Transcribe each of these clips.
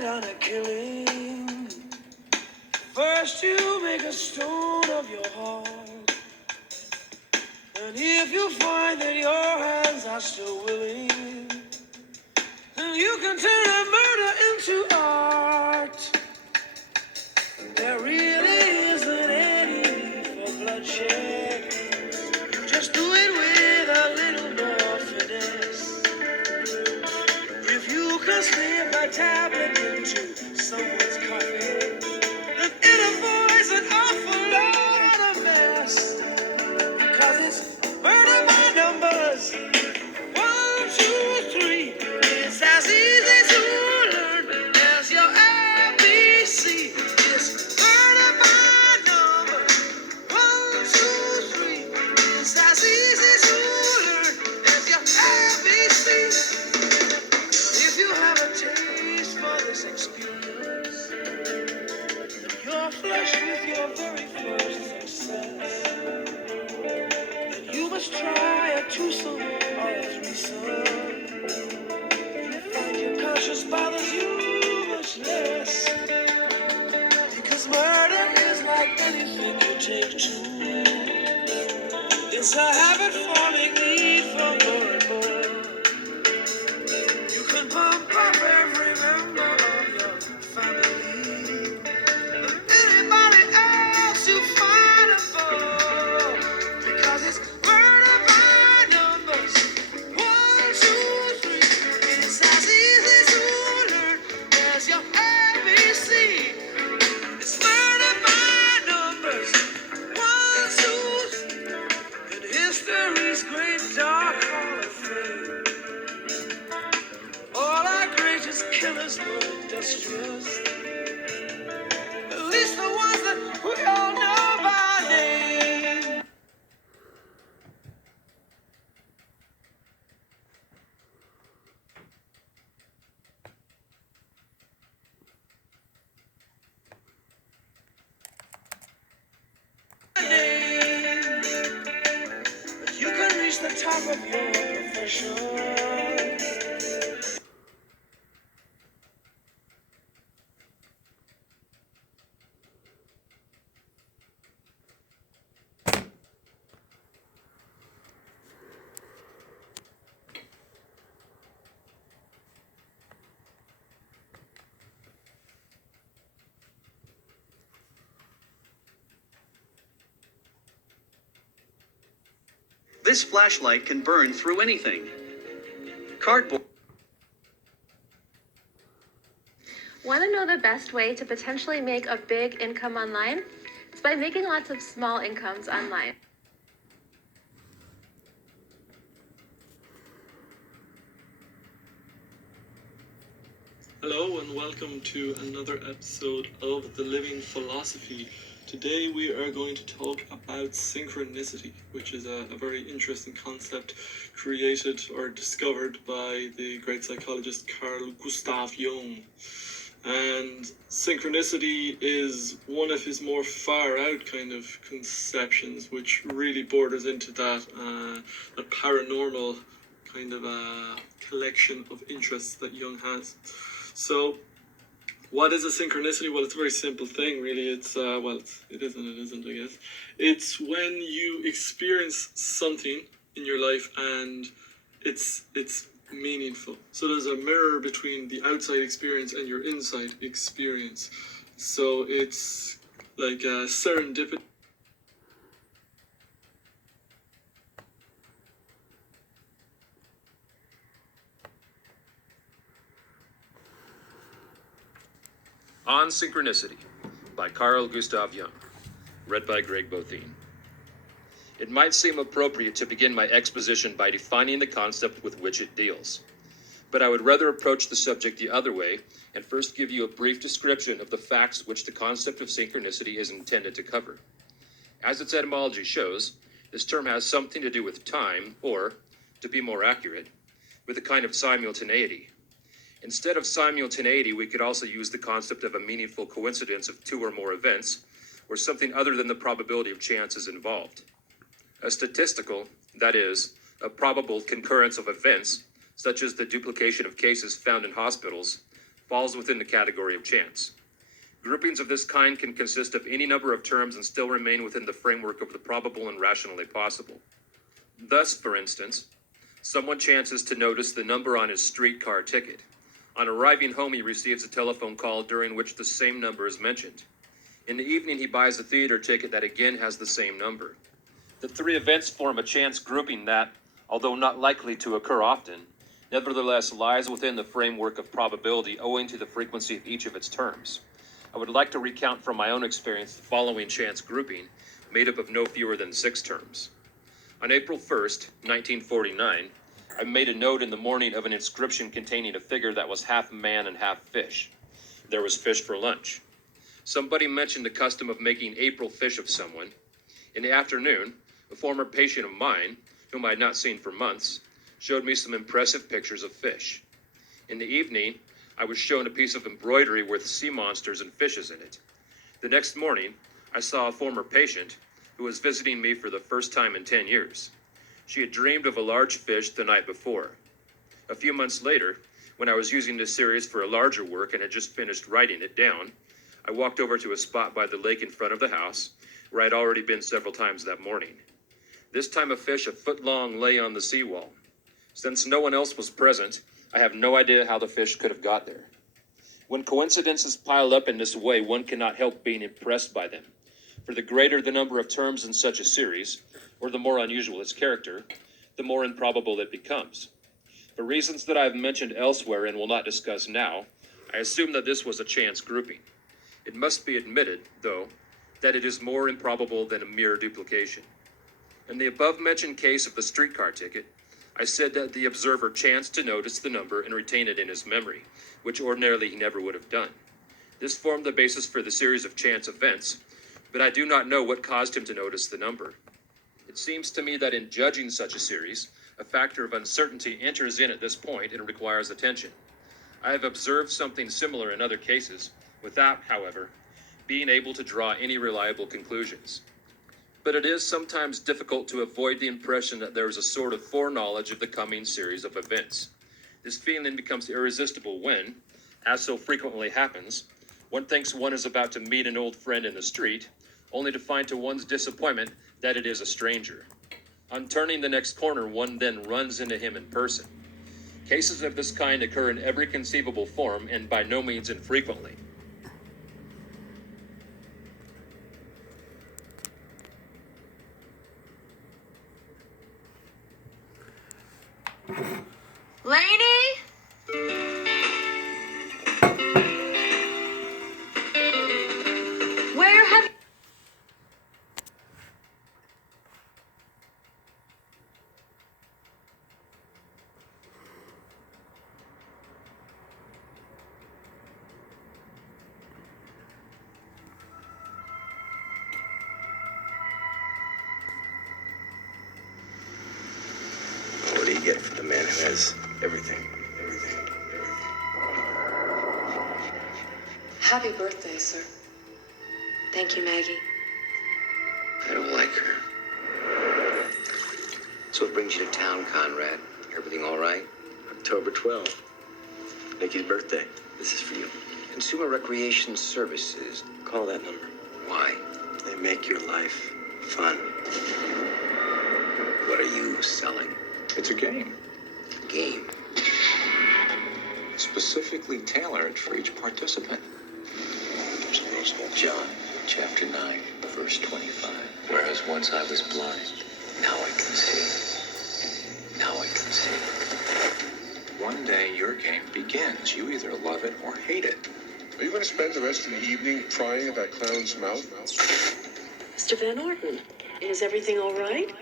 decide on a killing, first you make a stone of your heart. And if you find that your hands are still willing, then you can turn a murder into art. There really isn't any need for bloodshed. You just do it with a little more finesse. If you can slip a tablet into someone's coffee, then it avoids an awful lot of mess. Because it's murder by numbers. 1, 2, 3. It's as easy to learn as your ABC. It's murder by numbers. 1, 2, 3. It's as easy to learn as your ABC. If you have a taste for this experience, you're flushed with your very first success. You must try a twosome or a threesome. Find your conscience bothers you much less. Because murder is like anything you take to. It's a habit forming need for more and more. You can pump up every member of your family. And anybody else you find above. Because it's murder by numbers. 1, 2, 3. It's as easy to learn as your ABC. It's murder by numbers. 1, 2, 3. In history's great dark hall of fame, all our greatest killers were industrious. At least the ones that we all know by name. But you can reach the top of your profession. This flashlight can burn through anything. Cardboard. Want to know the best way to potentially make a big income online? It's by making lots of small incomes online. Hello and welcome to another episode of The Living Philosophy. Today we are going to talk about synchronicity, which is a very interesting concept created or discovered by the great psychologist Carl Gustav Jung. And synchronicity is one of his more far out kind of conceptions, which really borders into that paranormal kind of collection of interests that Jung has. So, what is a synchronicity? Well, it's a very simple thing, really. It's, it isn't, I guess. It's when you experience something in your life and it's meaningful. So there's a mirror between the outside experience and your inside experience. So it's like a serendipity. On Synchronicity by Carl Gustav Jung, read by Greg Bothine. It might seem appropriate to begin my exposition by defining the concept with which it deals, but I would rather approach the subject the other way and first give you a brief description of the facts which the concept of synchronicity is intended to cover. As its etymology shows, this term has something to do with time, or, to be more accurate, with a kind of simultaneity. Instead of simultaneity, we could also use the concept of a meaningful coincidence of two or more events, or something other than the probability of chance is involved. A statistical, that is, a probable concurrence of events, such as the duplication of cases found in hospitals, falls within the category of chance. Groupings of this kind can consist of any number of terms and still remain within the framework of the probable and rationally possible. Thus, for instance, someone chances to notice the number on his streetcar ticket. On arriving home, he receives a telephone call during which the same number is mentioned. In the evening, he buys a theater ticket that again has the same number. The three events form a chance grouping that, although not likely to occur often, nevertheless lies within the framework of probability owing to the frequency of each of its terms. I would like to recount from my own experience the following chance grouping, made up of no fewer than 6 terms. On April 1st, 1949, I made a note in the morning of an inscription containing a figure that was half man and half fish. There was fish for lunch. Somebody mentioned the custom of making April fish of someone. In the afternoon, a former patient of mine, whom I had not seen for months, showed me some impressive pictures of fish. In the evening, I was shown a piece of embroidery with sea monsters and fishes in it. The next morning, I saw a former patient who was visiting me for the first time in 10 years. She had dreamed of a large fish the night before. A few months later, when I was using this series for a larger work and had just finished writing it down, I walked over to a spot by the lake in front of the house, where I'd already been several times that morning. This time a fish a foot long lay on the seawall. Since no one else was present, I have no idea how the fish could have got there. When coincidences pile up in this way, one cannot help being impressed by them. For the greater the number of terms in such a series, or the more unusual its character, the more improbable it becomes. For reasons that I have mentioned elsewhere and will not discuss now, I assume that this was a chance grouping. It must be admitted, though, that it is more improbable than a mere duplication. In the above-mentioned case of the streetcar ticket, I said that the observer chanced to notice the number and retain it in his memory, which ordinarily he never would have done. This formed the basis for the series of chance events, but I do not know what caused him to notice the number. It seems to me that in judging such a series, a factor of uncertainty enters in at this point and requires attention. I have observed something similar in other cases, without, however, being able to draw any reliable conclusions. But it is sometimes difficult to avoid the impression that there is a sort of foreknowledge of the coming series of events. This feeling becomes irresistible when, as so frequently happens, one thinks one is about to meet an old friend in the street, only to find to one's disappointment that it is a stranger. On turning the next corner, one then runs into him in person. Cases of this kind occur in every conceivable form and by no means infrequently. Lainey? Where have you... What do you get for the man who has everything? Happy birthday, sir. Thank you, Maggie. I don't like her. So what brings you to town, Conrad? Everything all right? October 12th. Nikki's birthday. This is for you. Consumer Recreation Services. Call that number. Why? They make your life fun. What are you selling? It's a game, Game. specifically tailored for each participant. John, chapter 9, verse 25. Whereas once I was blind, now I can see. Now I can see. One day your game begins. You either love it or hate it. Are you going to spend the rest of the evening prying at that clown's mouth? Mr. Van Orton, is everything all right?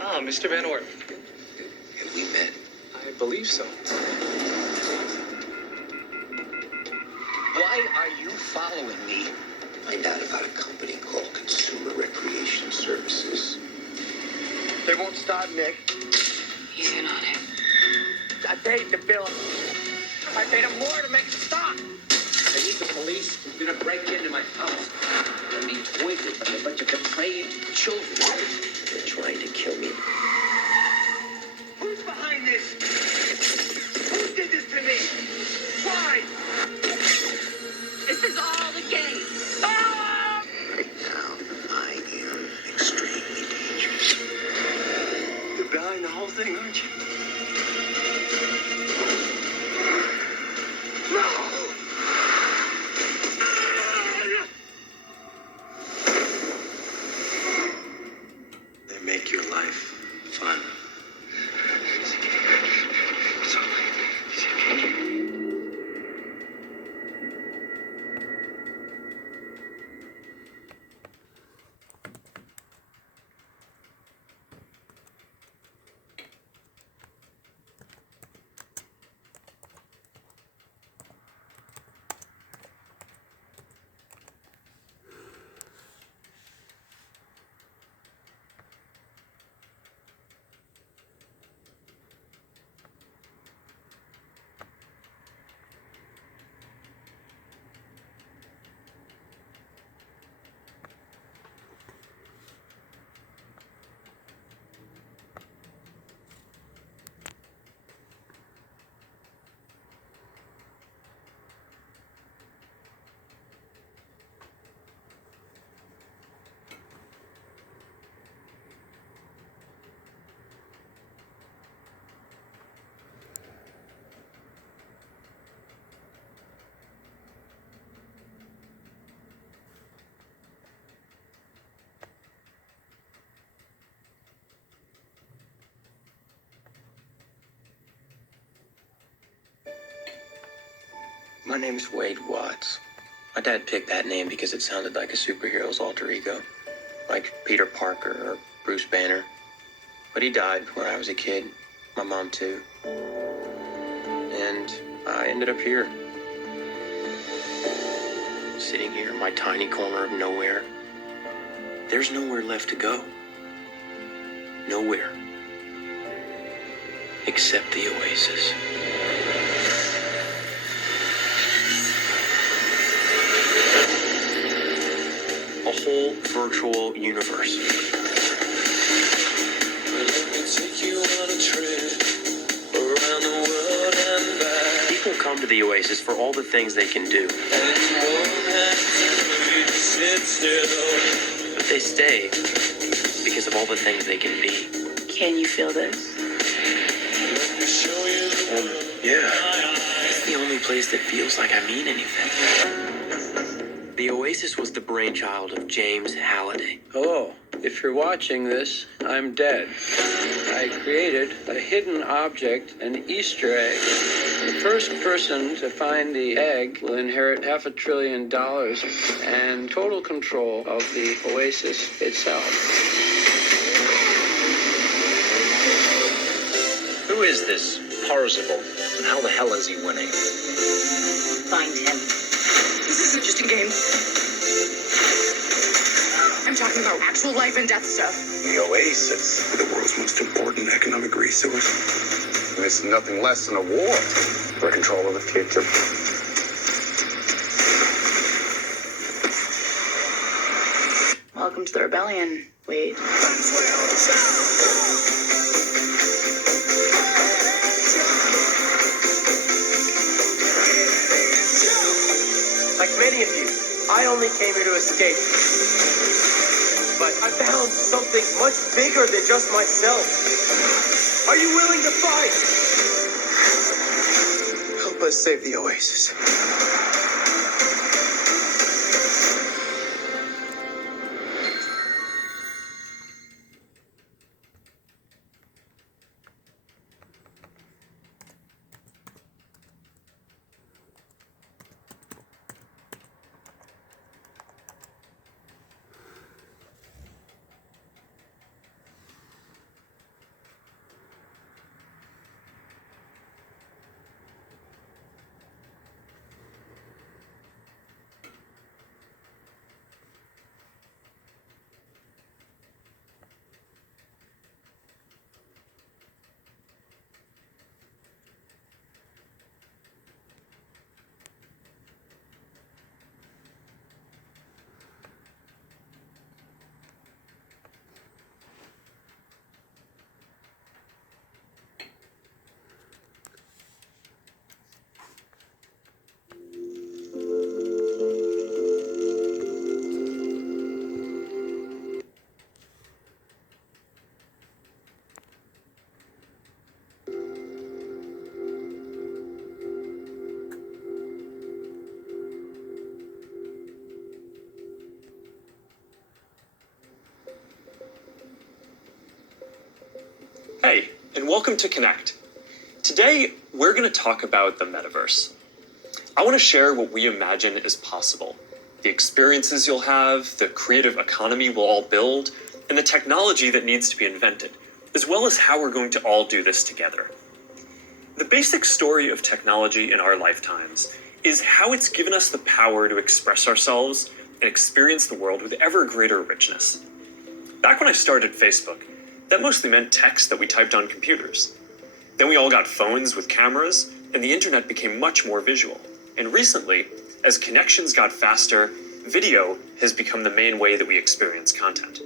Ah, Mr. Van Orton. Have we met? I believe so. Why are you following me? Find out about a company called Consumer Recreation Services. They won't stop, Nick. He's in on it. I paid the bill. I paid him more to make it stop. I need the police. You're gonna break into my house. I'm being toyed by a bunch of depraved children. They're trying to kill me. Who's behind this? Who did this to me? Why? My name's Wade Watts. My dad picked that name because it sounded like a superhero's alter ego, like Peter Parker or Bruce Banner. But he died when I was a kid. My mom too. And I ended up here. Sitting here in my tiny corner of nowhere. There's nowhere left to go. Nowhere. Except the Oasis. A whole virtual universe. People come to the Oasis for all the things they can do. But they stay because of all the things they can be. Can you feel this? Yeah. It's the only place that feels like I mean anything. The Oasis was the brainchild of James Halliday. Hello. If you're watching this, I'm dead. I created a hidden object, an Easter egg. The first person to find the egg will inherit $500 billion and total control of the Oasis itself. Who is this Parzival? And how the hell is he winning? Find him. This isn't just a game. I'm talking about actual life and death stuff. The Oasis, the world's most important economic resource. It's nothing less than a war for control of the future. Welcome to the rebellion, Wade. Like many of you, I only came here to escape. But I found something much bigger than just myself. Are you willing to fight? Help us save the Oasis. Hey, and welcome to Connect. Today, we're going to talk about the metaverse. I want to share what we imagine is possible, the experiences you'll have, the creative economy we'll all build, and the technology that needs to be invented, as well as how we're going to all do this together. The basic story of technology in our lifetimes is how it's given us the power to express ourselves and experience the world with ever greater richness. Back when I started Facebook, that mostly meant text that we typed on computers. Then we all got phones with cameras, and the internet became much more visual. And recently, as connections got faster, video has become the main way that we experience content.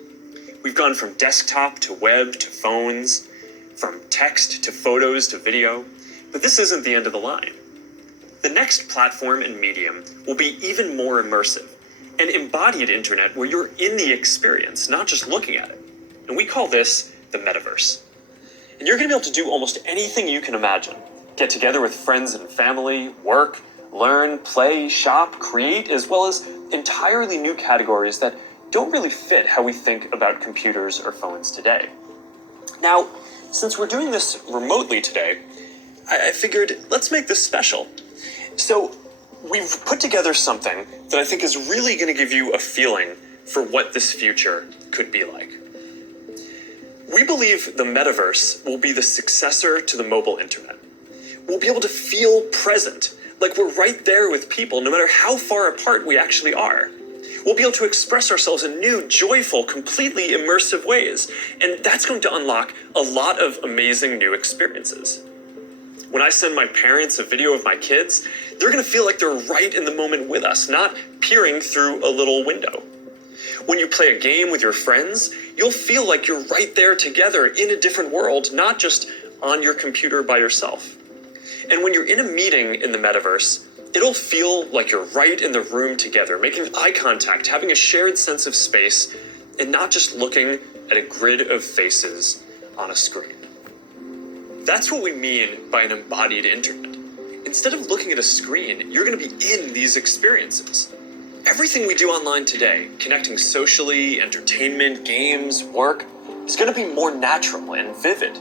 We've gone from desktop to web to phones, from text to photos to video, but this isn't the end of the line. The next platform and medium will be even more immersive, an embodied internet where you're in the experience, not just looking at it. And we call this the metaverse. And you're going to be able to do almost anything you can imagine. Get together with friends and family, work, learn, play, shop, create, as well as entirely new categories that don't really fit how we think about computers or phones today. Now, since we're doing this remotely today, I figured let's make this special. So we've put together something that I think is really going to give you a feeling for what this future could be like. We believe the metaverse will be the successor to the mobile internet. We'll be able to feel present, like we're right there with people, no matter how far apart we actually are. We'll be able to express ourselves in new, joyful, completely immersive ways, and that's going to unlock a lot of amazing new experiences. When I send my parents a video of my kids, they're going to feel like they're right in the moment with us, not peering through a little window. When you play a game with your friends, you'll feel like you're right there together in a different world, not just on your computer by yourself. And when you're in a meeting in the metaverse, it'll feel like you're right in the room together, making eye contact, having a shared sense of space, and not just looking at a grid of faces on a screen. That's what we mean by an embodied internet. Instead of looking at a screen, you're going to be in these experiences. Everything we do online today, connecting socially, entertainment, games, work, is going to be more natural and vivid.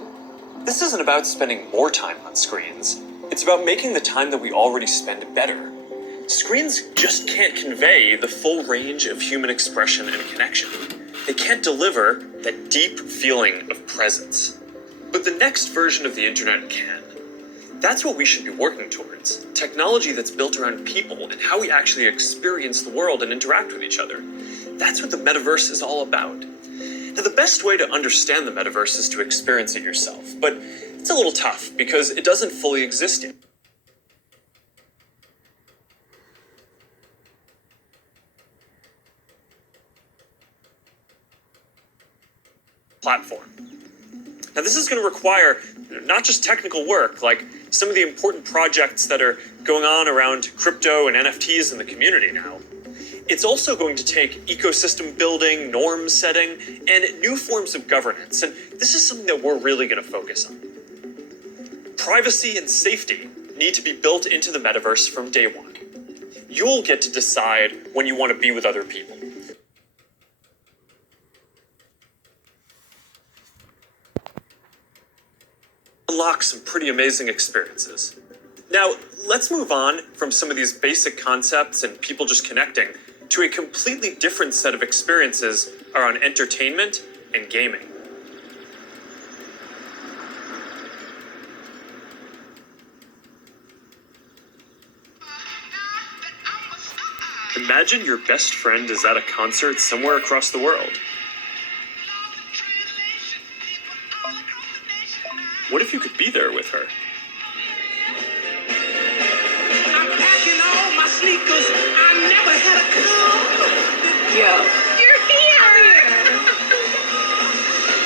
This isn't about spending more time on screens. It's about making the time that we already spend better. Screens just can't convey the full range of human expression and connection. They can't deliver that deep feeling of presence. But the next version of the internet can. That's what we should be working towards. Technology that's built around people and how we actually experience the world and interact with each other. That's what the metaverse is all about. Now, the best way to understand the metaverse is to experience it yourself, but it's a little tough because it doesn't fully exist yet. Platform. Now, this is going to require not just technical work, like some of the important projects that are going on around crypto and NFTs in the community now. It's also going to take ecosystem building, norm setting, and new forms of governance. And this is something that we're really going to focus on. Privacy and safety need to be built into the metaverse from day one. You'll get to decide when you want to be with other people. Unlock some pretty amazing experiences. Now, let's move on from some of these basic concepts and people just connecting to a completely different set of experiences around entertainment and gaming. Imagine your best friend is at a concert somewhere across the world. What if you could be there with her? I'm packing all my sneakers. I never had a clue. Yo. You're here.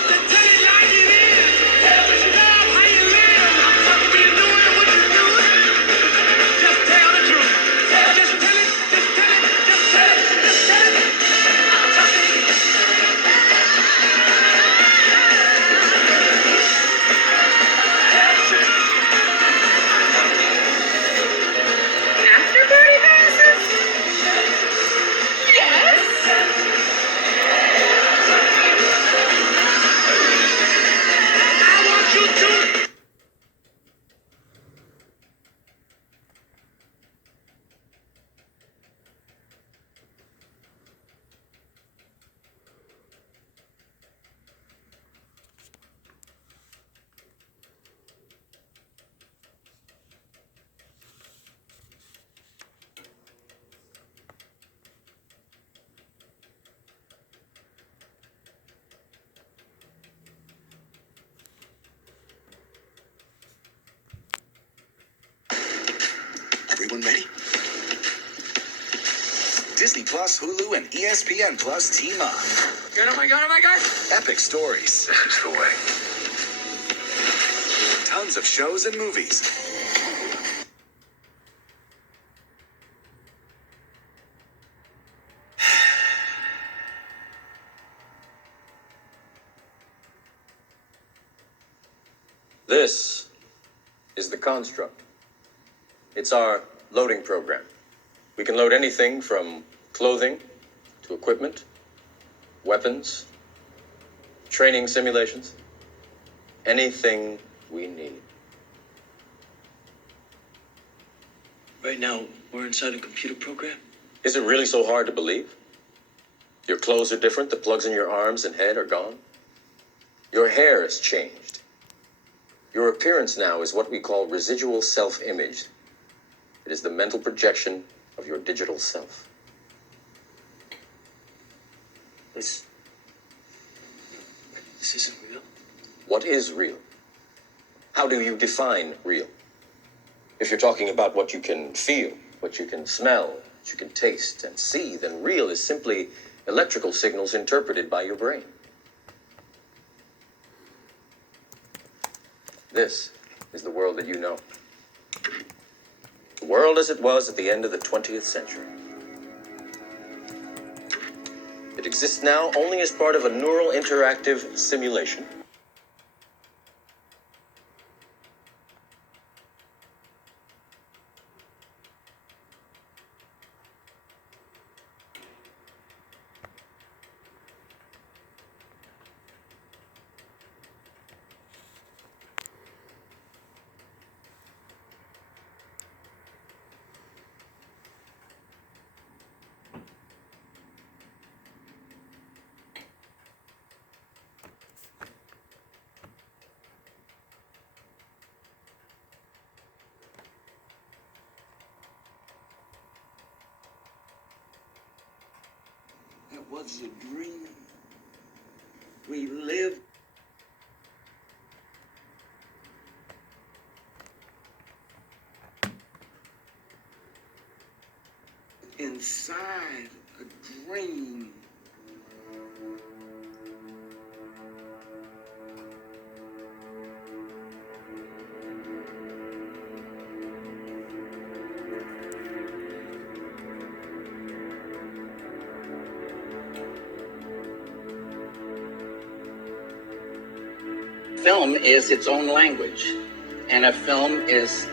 Tell it like it is. Tell what you love, how you live. What you doing, what you doing. Just tell the truth. Just tell it. Just tell it. Just tell it. Just tell it. After party passes? Yes. I want you to. Everyone ready? Disney Plus, Hulu, and ESPN Plus team up. Oh my god, oh my god! Epic stories. This is the way. Tons of shows and movies. This is the construct. It's our loading program. We can load anything from clothing to equipment, weapons, training simulations, anything we need. Right now, We're inside a computer program? Is it really so hard to believe? Your clothes are different, the plugs in your arms and head are gone. Your hair has changed. Your appearance now is what we call residual self-image. It is the mental projection of your digital self. This isn't real. What is real? How do you define real? If you're talking about what you can feel, what you can smell, what you can taste and see, then real is simply electrical signals interpreted by your brain. This is the world that you know. The world as it was at the end of the 20th century. It exists now only as part of a neural interactive simulation. It was a dream. We lived inside a dream. Film is its own language, and a film is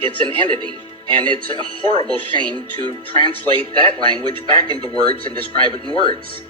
it's an entity, and it's a horrible shame to translate that language back into words and describe it in words.